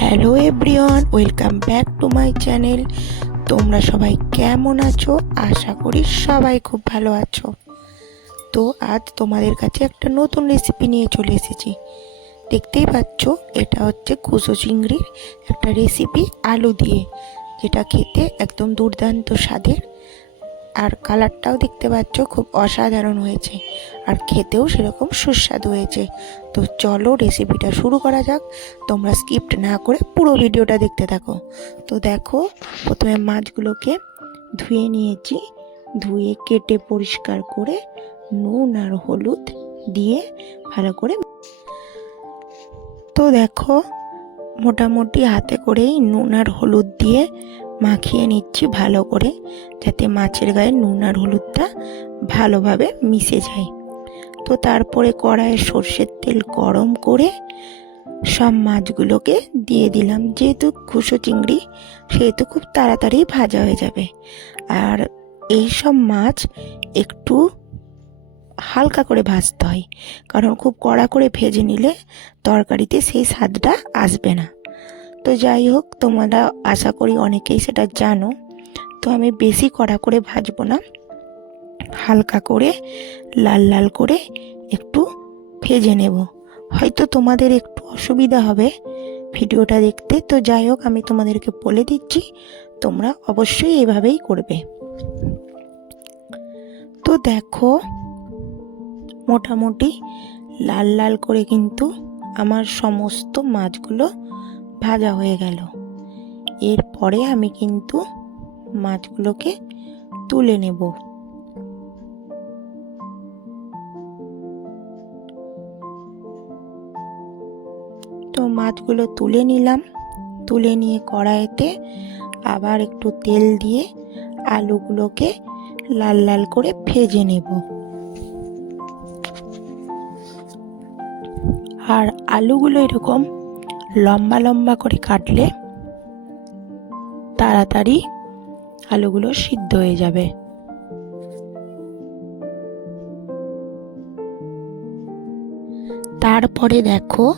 Hello everyone, welcome back to my channel. তোমরা সবাই কেমন আছো? আশা করি সবাই খুব ভালো আছো। তো আজ তোমাদের কাছে একটা নতুন রেসিপি নিয়ে চলে এসেছি। দেখতেই পাচ্ছ, এটা হচ্ছে কুচো চিংড়ির একটা রেসিপি আলু দিয়ে, যেটা খেতে একদম দুর্দান্ত স্বাদের। আর কালারটাও দেখতে পাচ্ছ খুব অসাধারণ হয়েছে। আর খেতেও সেরকম সুস্বাদু হয়েছে। তো চলো রেসিপিটা শুরু করা যাক। তোমরা স্কিপ্ট না করে পুরো ভিডিওটা দেখতে থাকো। তো দেখো, প্রথমে মাছগুলোকে ধুয়ে নিয়েছি। ধুয়ে কেটে পরিষ্কার করে নুন আর হলুদ দিয়ে ভালো করে তো দেখো, মোটামুটি হাতে করেই নুন আর হলুদ দিয়ে মাখিয়ে নিচ্ছি ভালো করে, যাতে মাছের গায়ে নুন আর হলুদটা ভালোভাবে মিশে যায়। তো তারপরে কড়াইয়ে সর্ষের তেল গরম করে সব মাছগুলোকে দিয়ে দিলাম। যেহেতু খুশো চিংড়ি, সেহেতু খুব তাড়াতাড়ি ভাজা হয়ে যাবে। আর এই সব মাছ একটু হালকা করে ভাজতে হয়, কারণ খুব কড়া করে ভেজে নিলে তরকারিতে সেই স্বাদটা আসবে না। তো যাই হোক, তোমরা আশা করি অনেকেই সেটা জানো। তো আমি বেশি কড়া করে ভাজবো না। হালকা করে, লাল লাল করে একটু ভেজে নেব। হয়তো তোমাদের একটু অসুবিধা হবে ভিডিওটা দেখতে। তো যাই হোক, আমি তোমাদেরকে বলে দিচ্ছি, তোমরা অবশ্যই এভাবেই করবে। তো দেখো, মোটামুটি লাল লাল করে কিন্তু আমার সমস্ত মাছগুলো ভাজা হয়ে গেল। এরপরে আমি কিন্তু মাছগুলোকে তুলে নেব। তো মাছগুলো তুলে নিলাম। তুলে নিয়ে কড়াইতে আবার একটু তেল দিয়ে আলুগুলোকে লাল লাল করে ভেজে নেব। আর আলুগুলো এরকম লম্বা লম্বা করে কাটলে তাড়াতাড়ি আলুগুলো সিদ্ধ হয়ে যাবে। তারপরে দেখো,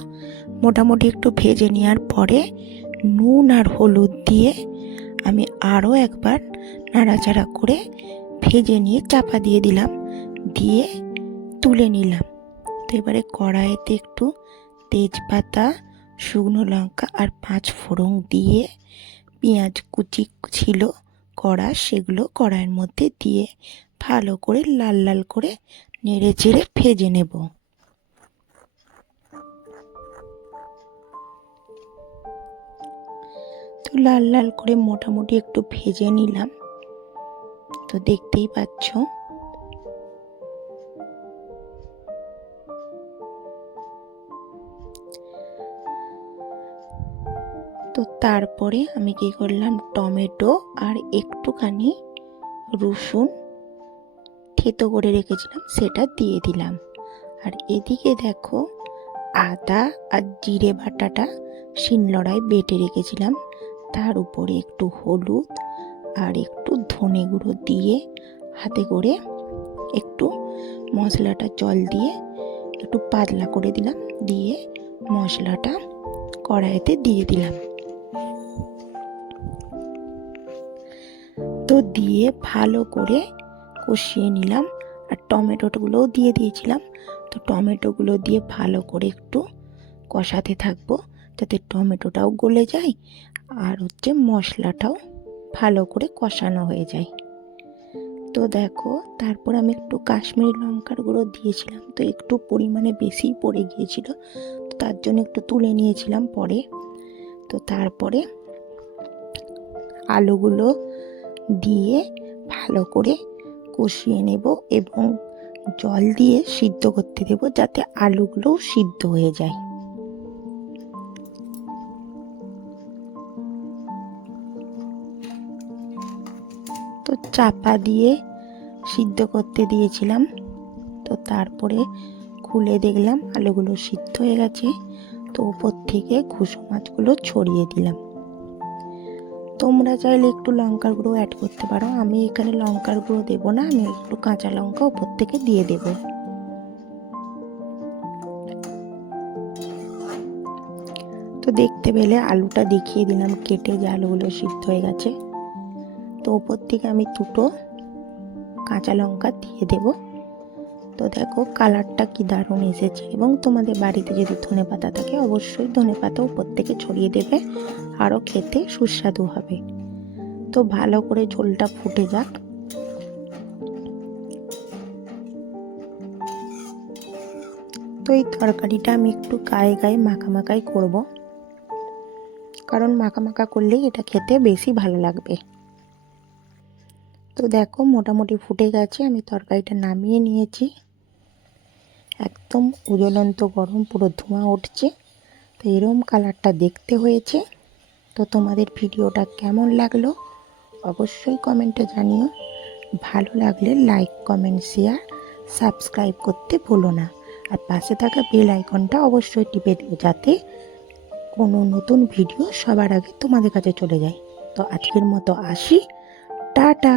মোটামুটি একটু ভেজে নেওয়ার পরে নুন আর হলুদ দিয়ে আমি আরও একবার নাড়াচাড়া করে ভেজে নিয়ে চাপা দিয়ে দিলাম, দিয়ে তুলে নিলাম। তো এবারে কড়াইতে একটু তেজপাতা শুকনো লঙ্কা আর পাঁচ ফোড়ন দিয়ে পেঁয়াজ কুচি ছিল কড়া, সেগুলো কড়াইয়ের মধ্যে দিয়ে ভালো করে লাল লাল করে নেড়ে চেড়ে ভেজে নেব। তো লাল লাল করে মোটামুটি একটু ভেজে নিলাম। তো দেখতেই পাচ্ছ তারপরে আমি কি করলাম? টমেটো আর একটুখানি রসুন থেতো করে রেখেছিলাম, সেটা দিয়ে দিলাম। আর এদিকে দেখো, আদা আর জিরে বাটাটা শিলনোড়ায় বেটে রেখেছিলাম। তার উপরে একটু হলুদ আর একটু ধনে গুঁড়ো দিয়ে হাতে করে একটু মশলাটা জল দিয়ে একটু পাতলা করে দিলাম। দিয়ে মশলাটা কড়াইতে দিয়ে দিলাম। দিয়ে ভালো করে কষিয়ে নিলাম আর টমেটোগুলোও দিয়ে দিয়েছিলাম। তো টমেটোগুলো দিয়ে ভালো করে একটু কষাতে থাকব যাতে টমেটোটাও গলে যায় আর হচ্ছে মশলাটাও ভালো করে কষানো হয়ে যায়। তো দেখো, তারপর আমি একটু কাশ্মীরি লঙ্কার গুঁড়ো দিয়েছিলাম। তো একটু পরিমাণে বেশিই পড়ে গিয়েছিল। তো তার জন্য একটু তুলে নিয়েছিলাম পরে। তো তারপরে আলুগুলো দিয়ে ভালো করে কষিয়ে নেব এবং জল দিয়ে সিদ্ধ করতে দেব যাতে আলুগুলোও সিদ্ধ হয়ে যায়। তো চাপা দিয়ে সিদ্ধ করতে দিয়েছিলাম। তো তারপরে খুলে দেখলাম আলুগুলো সিদ্ধ হয়ে গেছে। তো উপর থেকে ঘুষো মাছগুলো ছড়িয়ে দিলাম। তোমরা চাইলে একটু লঙ্কার গুঁড়ো অ্যাড করতে পারো। আমি এখানে লঙ্কার গুঁড়ো দেবো না, আমি একটু কাঁচা লঙ্কা উপর থেকে দিয়ে দেব। তো দেখতে পেলে আলুটা দেখিয়ে দিলাম, কেটে যে আলুগুলো সিদ্ধ হয়ে গেছে। তো ওপর থেকে আমি দুটো কাঁচা লঙ্কা দিয়ে দেব। তো দেখো, কালারটা কি দারুণ এসেছে। এবং তোমাদের বাড়িতে যদি ধনে পাতা থাকে, অবশ্যই ধনে পাতা উপর থেকে ছড়িয়ে দেবে, আরও খেতে সুস্বাদু হবে। তো ভালো করে ঝোলটা ফুটে যাক। তো এই তরকারিটা আমি একটু গায়ে গায়ে মাখা মাখাই করব। কারণ মাখা মাখা করলেই এটা খেতে বেশি ভালো লাগবে। তো দেখো, মোটামুটি ফুটে গেছে। আমি তরকারিটা নামিয়ে নিয়েছি। একদম উজ্বলন্ত গরম, পুরো ধোঁয়া উঠছে। তো এরম কালারটা দেখতে হয়েছে। তো তোমাদের ভিডিওটা কেমন লাগল অবশ্যই কমেন্টে জানিও। ভালো লাগলে লাইক, কমেন্ট, শেয়ার, সাবস্ক্রাইব করতে ভুলো না। আর পাশে থাকা বেল আইকনটা অবশ্যই টিপে দিও যাতে কোনো নতুন ভিডিও সবার আগে তোমাদের কাছে চলে যায়। তো আজকের মতো আসি। টাটা